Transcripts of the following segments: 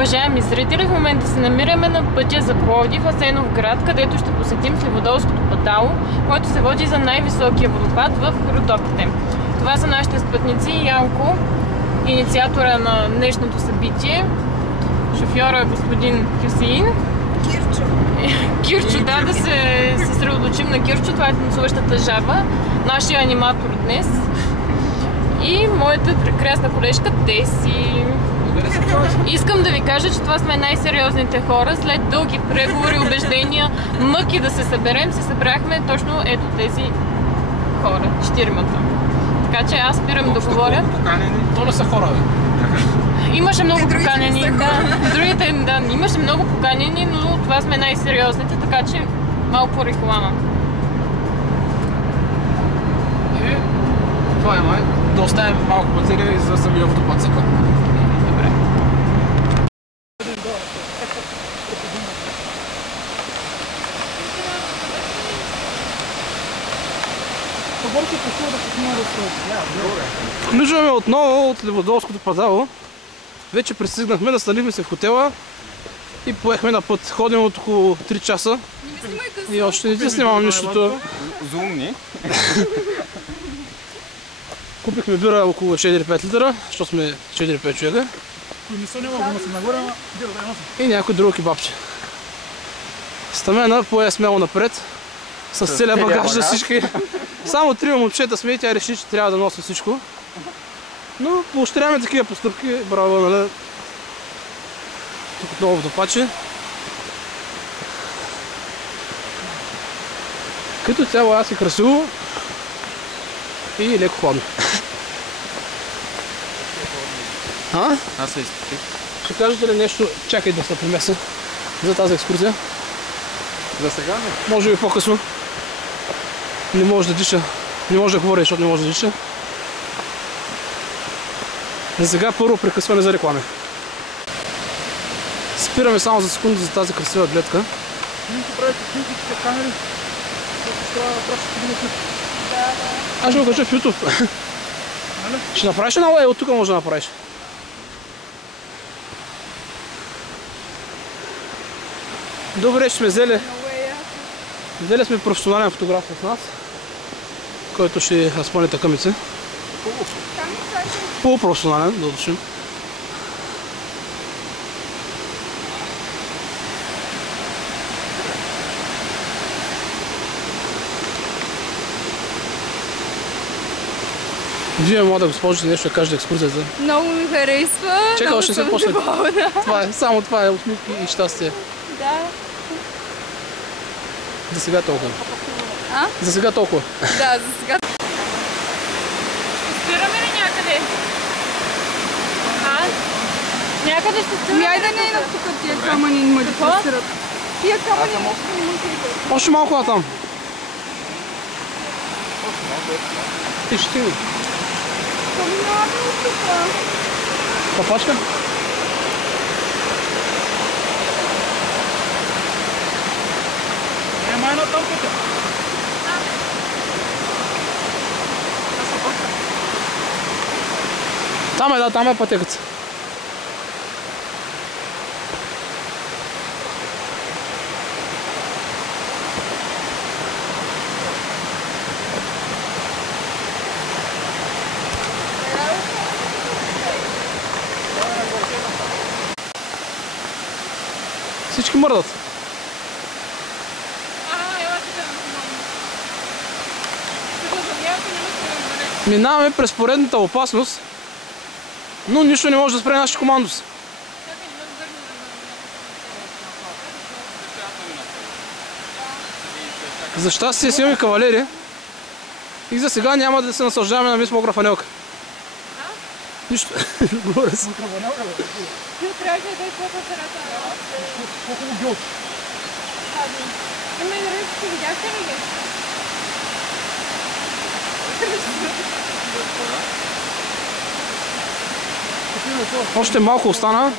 Уважаеми зрители, в момента се намираме на пътя за Пловдив, Асеновград, където ще посетим Сливодолското падало, което се води за най-високия водопад в Родопите. Това са нашите спътници Янко, инициатора на днешното събитие, шофьора господин Хюсеин. Кирчо, да се съсредоточим на Кирчо, това е танцуващата жаба, нашия аниматор днес. И моята прекрасна колежка Теси. Искам да ви кажа, че това сме най-сериозните хора. След дълги преговори, убеждения, мъки да се съберем, се събрахме точно ето тези хора, 4-мата. Така че аз спирам да говоря. То не са хора, бе. Имаше много поканени, другите, да, имаше много поканени, но това сме най-сериозните, така че малко реклама. Това е май. Да оставим малко материя и за самия водопад сега. Добре. Влизаме отново от Сливодолското падало. Вече пристигнахме, настанихме се в хотела и поехме на път. Ходим от около 3 часа. И още не ти снимам нищото. Зумни. Купихме бира около 4-5 литра, защото сме 4-5 човека. И някой друг кебабче. Стамена пое смело напред. С целия багаж за всички. Само 3 момчета сме и тя реши, че трябва да носи всичко. Но поощряваме такива постъпки. Браво, нали? Тук отново водопаче. Като цяло аз е красиво и леко хладно. Аз се изпитих. Ще кажете ли нещо, чакай да се примеса за тази екскурзия? За сега не. Може би по-късно. Не може да диша. Не може да говори, защото не може да диша. За сега първо прекъсване за реклами. Спираме само за секунда за тази красива гледка. Аз ще го кача в YouTube. Ще направиш една лайв? От тук може да направиш. Добре, ще сме взели. Взели сме професионален фотограф с нас, който ще разпълни тъкъмица. Полупрофесионален, да уточним. Вие, млада госпожа, нещо да кажете екскурзията. Много ми харесва. Чакай, още не се почне. Това е, само това е усмивки и щастие. Да. За сега толкова. За сега толкова. Да, за сега. Спираме ли някъде? Някъде ще спираме? Айде не е на тук тия камъни има да пресират. Тия камъни не има. Още малко натам. И ще стигне. Каминаваме от тук. Папачка? Няма едно там пътя. Там е, да, там е пътеката. Всички мърдат. Минаваме през поредната опасност, но нищо не може да спре нашия командос. За щастие си имаме кавалери и за сега няма да се наслаждаваме на мис мокра фанелка. Нищо. Говоря си. Трябваше да е колко сарата. Колко му гьот? Ами, да рече, видяхте ли ги? Още малко остана.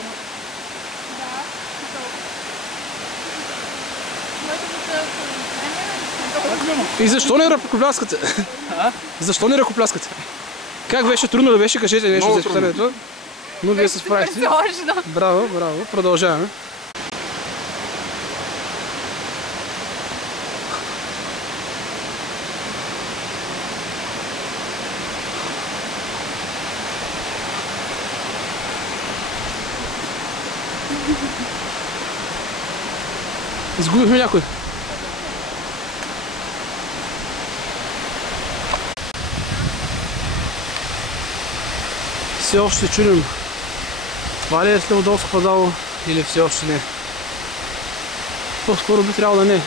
И защо не ръкопляскате? Защо не ръкопляскате? Как беше? Трудно ли беше? Кажете нещо за изпитанието. Но вие се справихте. Сложно. Браво, браво. Продължаваме. Изгубихме някой. Все още чудим. Това ли е Сливодолско падало или все още не? По-скоро би трябвало да не.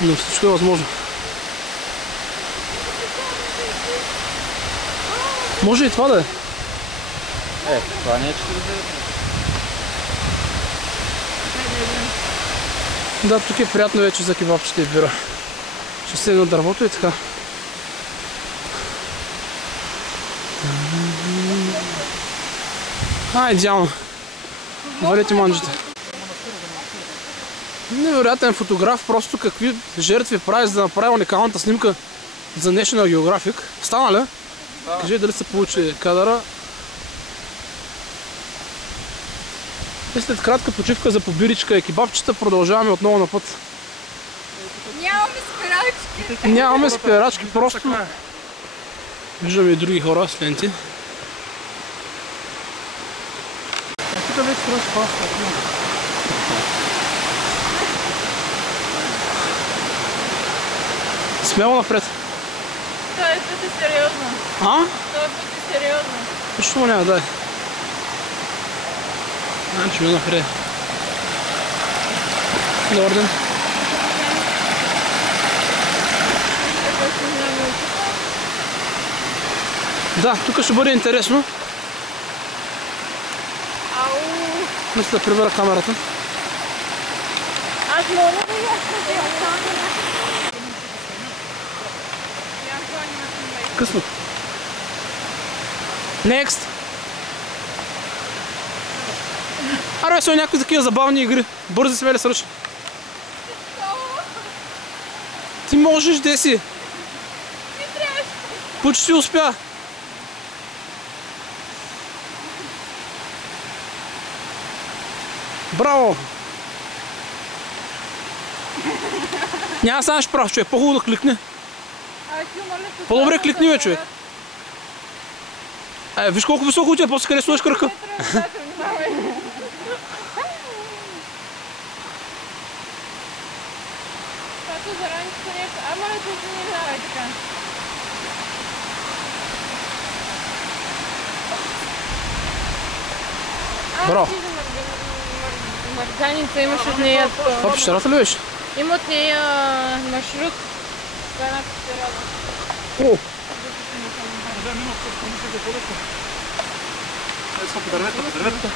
Но всичко е възможно. Може и това да е. Това не е 49. Да, тук е приятно вече за кебабчета и бира. Ще седна на дървото и така. Идеално. Валете манджите. Невероятен фотограф, просто какви жертви прави, за да направи уникалната снимка за National Geographic. Стана ли? Да. Кажи дали се получи кадъра. И след кратка почивка за побиричка и кебабчета продължаваме отново на път. Нямаме спирачки. Нямаме спирачки, просто виждаме и други хора с ленти. Тук вече просто паста. Смело напред. Това е път е сериозно. А? Това е път е сериозно. Защо няма, дай. Значи ми напред. Добър ден. Да, тук ще бъде интересно. Мисля да прибера камерата. Аз мога да я. Късно. Next! Аре, са някакви такива забавни игри. Бързи смели с ръчи. Ти можеш, де си? Почти успя. Браво! Няма станеш прав, човек. По-хубаво да кликне. По-добре кликни, бе, човек. Виж колко високо отиде, после къде сложиш кръка. За раницата нещо. Ама не тук не давай така. Браво. Марганица имаш от нея. Това пещерата ли беше? Има от нея маршрут. Това е една пещерата. О! Дърветата.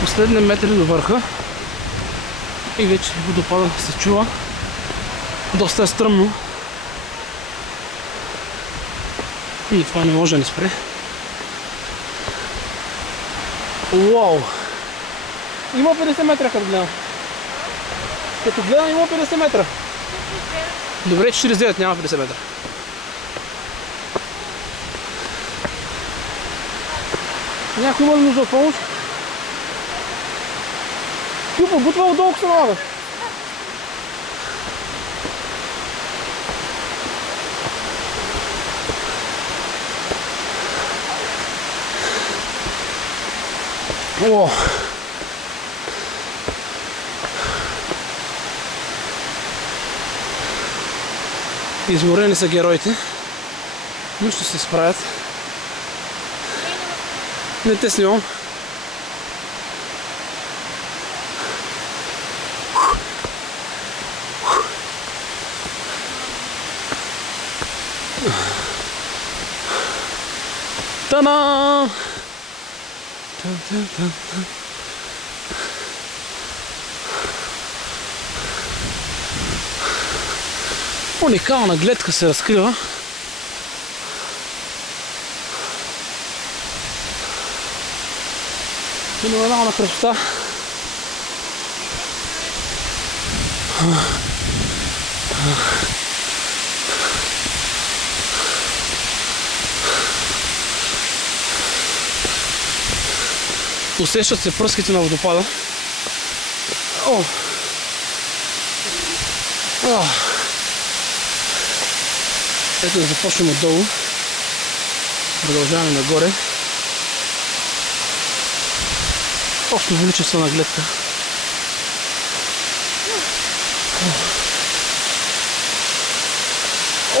Последни метри до върха и вече водопада се чува. Доста е стръмно. И това не може да ни спре. Уау! Има 50 метра като гледам. Като гледам има 50 метра. Добре, 49, няма 50 метра. Някой има ли нужда от помощ? Тюпа, бутва отдолу се налага. О! Изморени са героите, но ще се справят. Не те снимам. Та-дам! Уникална гледка се разкрива. Феноменална красота. Усещат се пръските на водопада. О! О! Ето да започнем отдолу. Продължаваме нагоре. Още величествена гледка.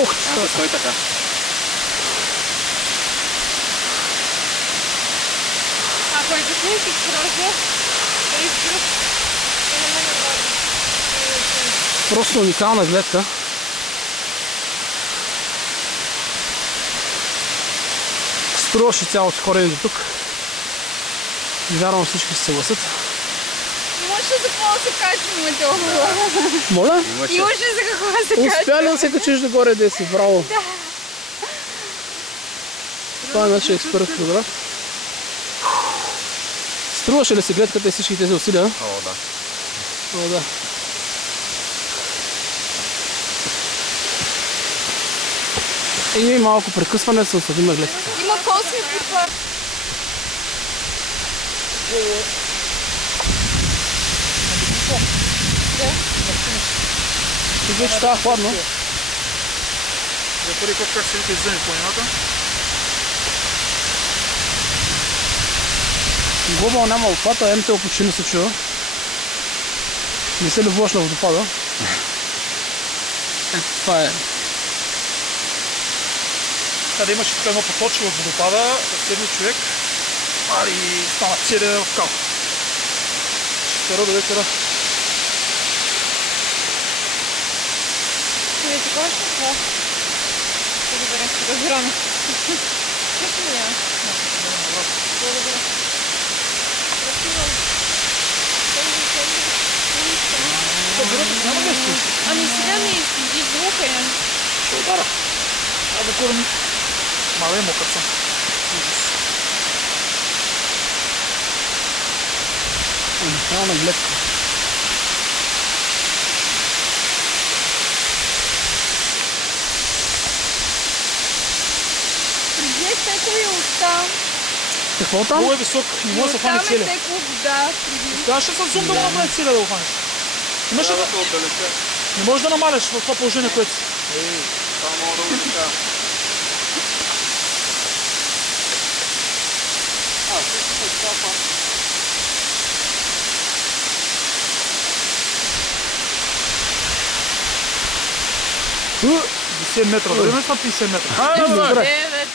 Ох, стой така. Ако е технически сложно, да изпръв, да не ме води. просто уникална гледка. Струваше цялото хорене до тук. Вярвам всички се съгласят. Имаше за какво да се качим надолу. Моля? Имаше за какво да се качим. Успя ли да се качиш догоре, да си? Браво! Да. Това е нашия експерт фотограф. Струваше ли се гледката и всички тези усилия? О, да. О, да. И малко прекъсване, съм съдима гледката. Има косми при това. Тук вече става хладно. За първи път как се вика изземи в планината? Глобал няма обхвата, МТО почти не се чува. Не се любоваш на водопада. Това е. Къде имаше тук едно поточе от водопада, седми човек, и стана целия в кал. Ще до вечера. Не такова ще това. Добре, разбираме. Нищо не няма. Благодаря. Ами сега ми излухаем. Ще удара. Да корми. Мале мокър съм. Уникална гледка. Преди е текло и оттам. Какво там? Много е висок, не може да се хване Оттам е целия. текло вода. Преди. Трябваше с зум да го направи целия да го хванеш. Не можеш да намаляш в това положение, което си. Това мога да улика. М, 10 метра, дори не са 50 метра. Хайде, Добре. добре. 9,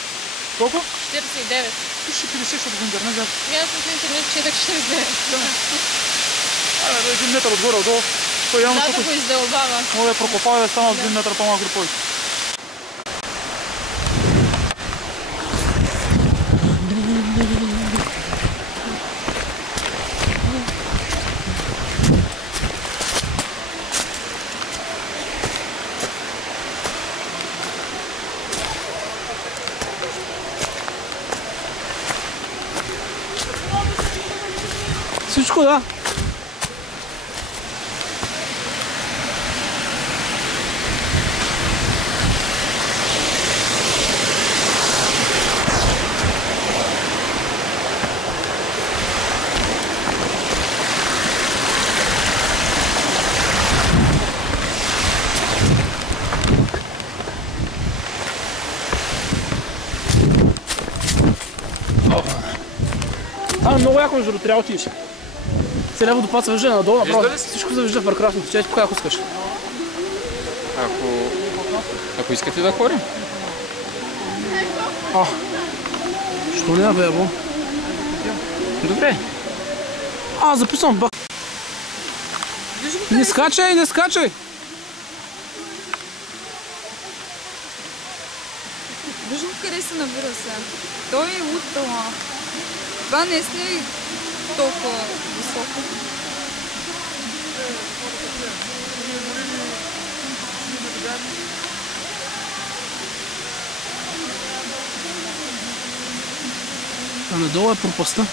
Колко? 49. Пише 50, защото в интернет взял. Аз в интернет четах 49. Айде, 1 метър отгоре, отдолу. Той явно, Да, да защото го издълбава. мога да я прокопава и да стана 1 метър по-малко повече. Всичко, да. Много яко, между другото, трябва да отидеш. Целият водопад се вижда надолу, направо. Всичко се вижда прекрасно. Тече тук, ако искаш. Ако искате да ходим. Що не, бе, бо? Добре. Записвам бах. Не скачай, не скачай! Виж го къде се набира сега. Той е луд талант. Това не е ли толкова високо? А надолу е пропаста.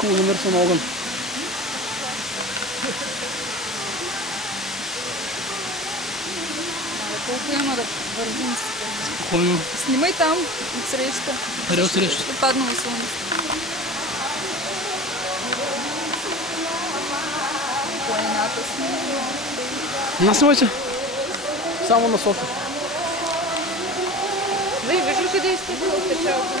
Хубаво замърсен огън. Колко има да вървим си? Спокойно. Снимай там от среща. Къде от среща? Ще паднало слънце. Планината снимай. Наснимайте. Само на София. Виждаш къде е стъпил от печалка?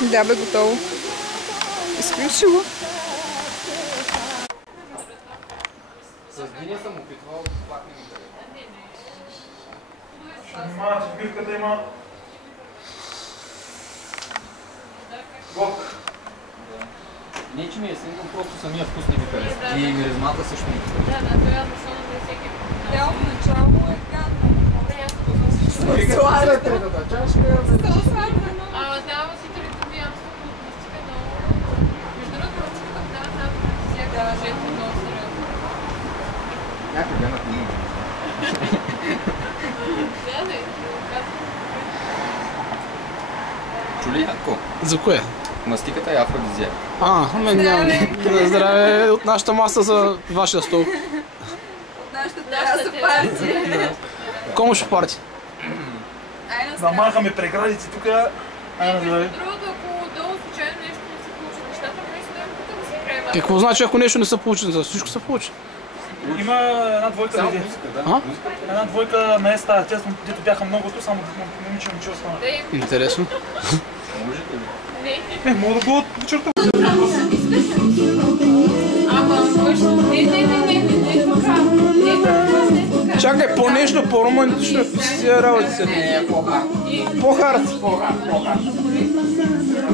Да, бе, готово. Изключило. С Дини съм опитвал, пак не ми трябва. Ще внимава, че бивката има гок. Не, че ми е сингъл, просто самия вкус не ми харесва. И миризмата също ми харесва. Да, това е особено за всеки. Тя от начало е гадно. Третата чашка. Трябва си тритовианство от мистика, но международна мистика, да, всяка жертва много сериозно. Някой ден на има. Да, Чули яко? За кое? Мастиката е афродизиак. Мен няма. Здраве от нашата маса за вашия стол. От нашата тераса партия. Кому ще парти? Намахаме преградите тук. другото, ако долу случайно нещо не се получи нещата, наистина да се приема. Какво значи, ако нещо не се получи? За всичко се получи. Има една двойка Само преди. музика, да. А? Една двойка на Еста, те дето бяха многото, само момиче момче остана. Интересно. Можете ли? Не, Мога да го почерта. ама кой ще... Не, така. Чакай, по-нещо, по-романтично с тия работи се. Не, по-хард. По-хард.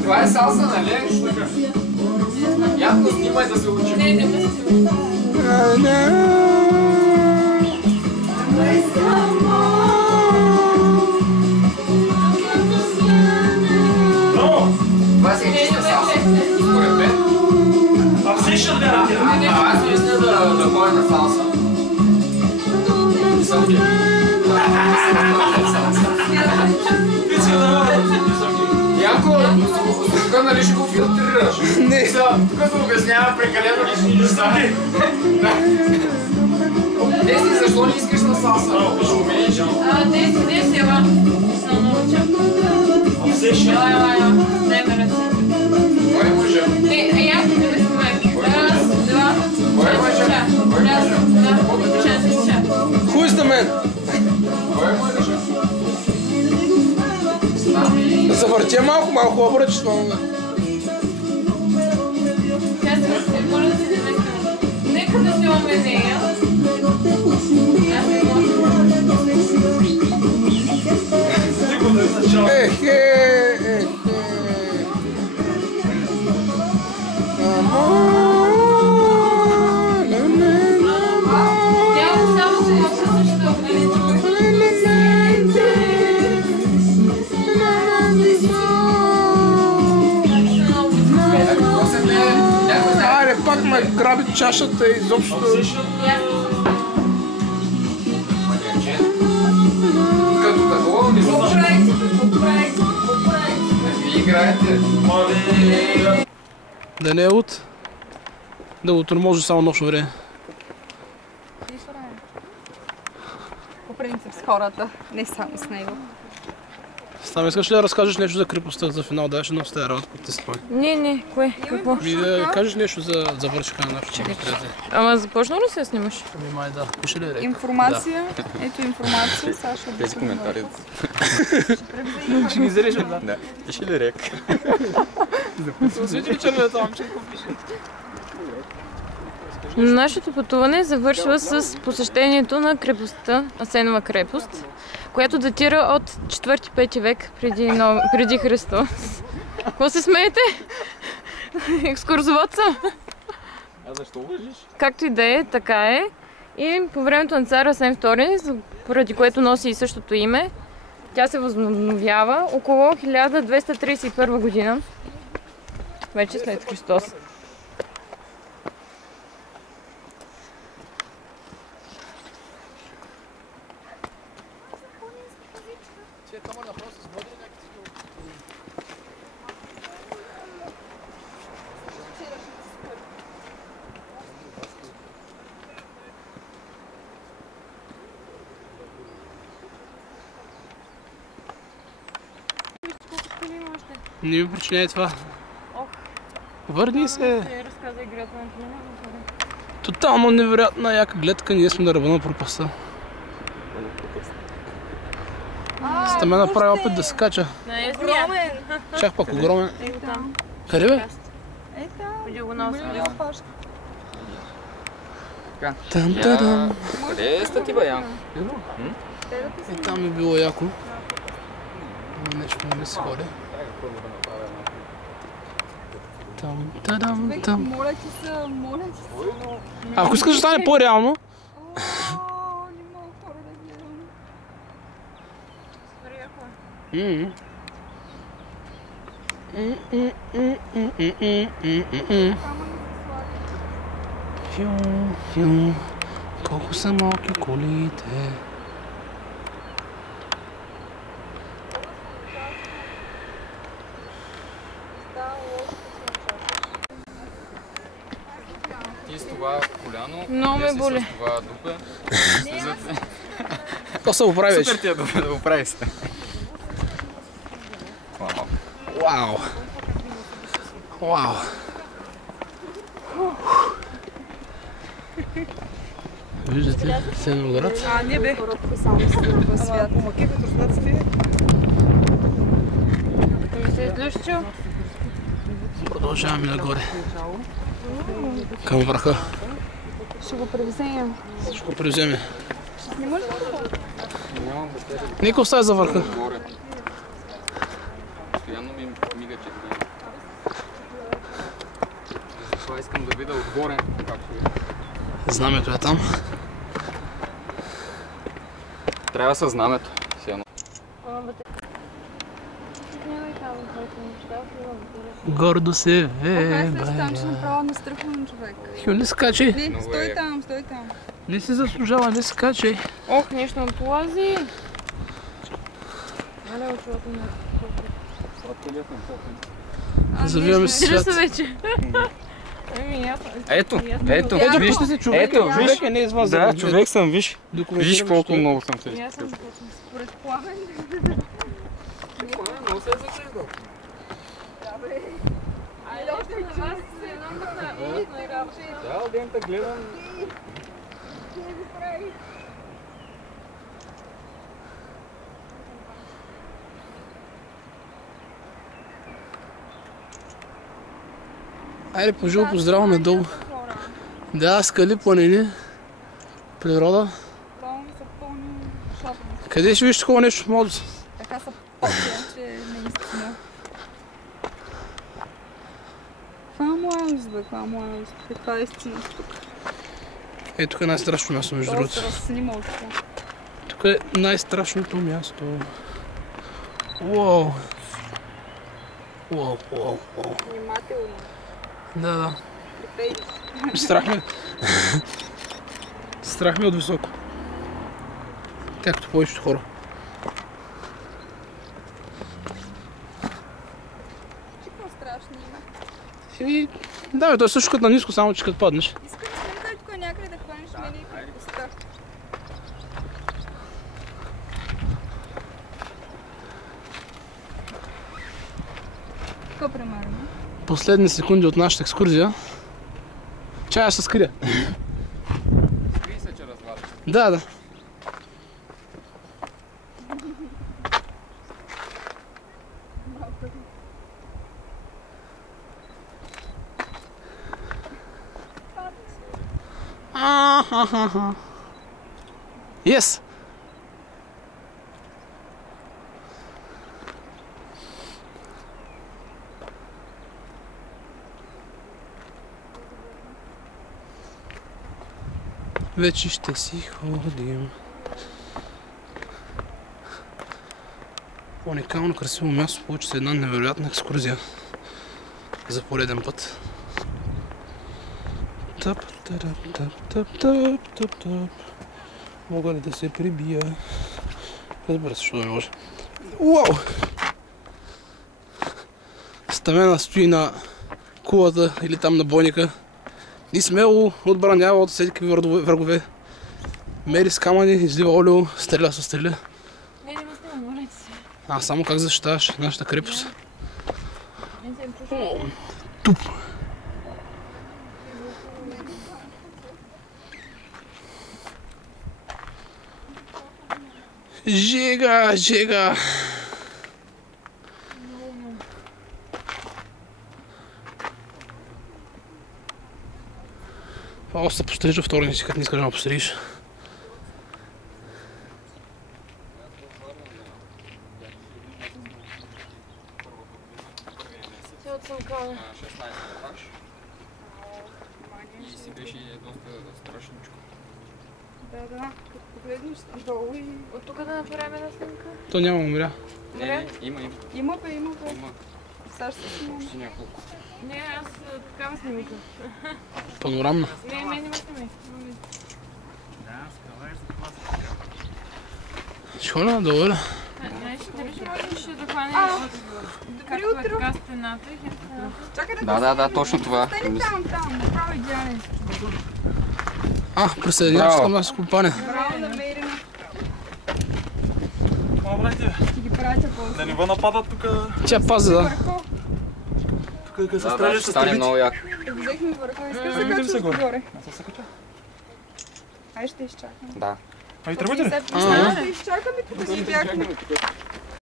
Това е салса, нали? Явно снимай да се учим. Не ме се... Това си е чиста салса. Според мен. Обсешън гарантира. Аз мисля да ходя на салса. Съм ги. Янко, тук нали ще го филтрираш? Не. Тук се обяснява прекалено лични неща. Деси, защо не искаш на салса? Ще умееш ли? Деси, ела. Ще науча. Обсешън. Ела. Дай ме ръце. Кой мъжа? Не, я не ме снимай. Раз, два, Кой мъжа? Кой раз, мъжа? два, часа. Who is the man? Кой мъжа? Да се въртя малко обръч, но... Тя се моля да се заместим. Нека да се имаме нея. Аз не мога. Стига да е начало. Тя само се мълча също. Аре, пак ме граби чашата и изобщо... Като такова ми звучи. Вие играете. Да не е от... Да утре може само нощно време. По принцип с хората, не само с него. Там искаш ли да разкажеш нещо за крепостта за финал? Даваш едно с тази работа, като те спомни. Не, кое? Какво? Да кажеш нещо за завършка на нашото мероприятие. Ама започна ли се да снимаш? Ами май да. Пише ли река? Информация. Ето информация. Саша да Тези коментари. Ще ги зарежем, да. Да. Пише ли рек? Освети ли червената момче, какво пише? Нашето пътуване завършва с посещението на крепостта, Асенова крепост, която датира от 4-5 век преди Христос. Какво се смеете? Екскурзовод съм. А защо лъжиш? Както и да е, така е. И по времето на цар Асен II, поради което носи и същото име, тя се възобновява около 1231 година, вече след Христос. Не ми причиняй това. Върни се. Тотално невероятна яка гледка. Ние сме на ръба на пропаста. Стаме направи опит да се кача. Огромен. Чак пак огромен. Къде бе? Тан-та-дам. Къде е сте ти, бе, Янко? Там е било яко. Но нещо не ми се ходи. Там. Моля ти се. Ако искаш да стане по-реално, Не мога хора да гледам. Колко са малки колите. Ти с това коляно, Много ме боли. с това дупе. То се оправи вече. Супер ти е дупе да го прави се. Вау! Вау! Виждате, Сеновград. Не бе. Свят. Ми се излющил. Продължаваме нагоре. Към върха. Ще го превземем. Ще го превземе. Снимаш ли? Нека остави за върха. Отгоре. Постоянно ми мига, че това. Затова искам да видя отгоре както е. Знамето е там. Трябва със знамето. Гордо се Аз се веба. стан, че направо настръхвам човек. Хю, не скачай. Не, Много стой е. там. Не си заслужава, не скачай. Ох, нещо ме полази. Але очилото ме. Завиваме се Стиля свят. се вече. Еми, ясно. Ето, Ето, вижте се, човек. Ето, виж. Човек е не извън за Да, човек съм, виж. Документирам, Виж колко що е. много съм се И аз съм изкъпил. Според Пламен. Много се е загриждал. Цял ден те гледам. Айде, пожил поздраво надолу. Да, скали, планини, природа. Долу ми са пълни шопинг. Къде ще виж такова нещо в Модус? Така са потия, че наистина. Фамуаз, бе, фамуаз. Каква е истина тук? Е, тук е най-страшното място, между другото. Просто разснимал това. Тук е най-страшното място. Уоу. Уоу. Внимателно. Да. Припейдиш. Страх ме. Страх ме от високо. Както повечето хора. Какво страшно има? Еми, да, бе, той е също като на ниско, само че като паднеш. Искам да снимка тук някъде да хванеш мене и крепостта. Тук, примерно. Последни секунди от нашата екскурзия. Чая ще се скрия. Скрий се, че разваляш. Да, да. Yes! Вече ще си ходим. Уникално красиво място, получи се една невероятна екскурзия за пореден път. Тъп, тъп, тъп, тъп, тъп, тъп, тъп. Мога ли да се прибия? Разбира се, що да не може. Уау! Стамена стои на кулата или там на бойника и смело отбранява от всеки врагове. Мери с камъни, излива олио, стреля с стрели. Не, не ме снимай, моля ти се. А само как защитаваш нашата крепост? Не се им пуша. Туп! Жега, жега! Това още се постриж във вторник си, като не искаш да ме постриж. Се отсъмкала. 16 етаж. И си беше доста страшничко. Да, като погледнеш долу и... От тук да направим една снимка? То няма умря. Не, има. Има бе. Има. Сега ще се снимам. Почти няколко. Не, аз такава снимка. Панорамна. Не, мен не ме снимай. Шхона, долу. Знаеш, дали ще можеш да хванеш Добри както е утро! така стената и хем стената? Чакай да Да, точно това. стани там, направо идеален. Присъединяваш Браво. към нас компания. Браво, намерена. Брате, Ще ги пратя после. да не го нападат тук. Тя пази, да. Върху. Тук като се Да, стреляш ще с стане стрелите. много яко. Взехме върху. Искаш да Видим се качваш горе. отгоре. Не се съкача. Ай, ще изчакам. Да. Ай, тръгвате ли? Ще изчакаме, тук ние бяхме.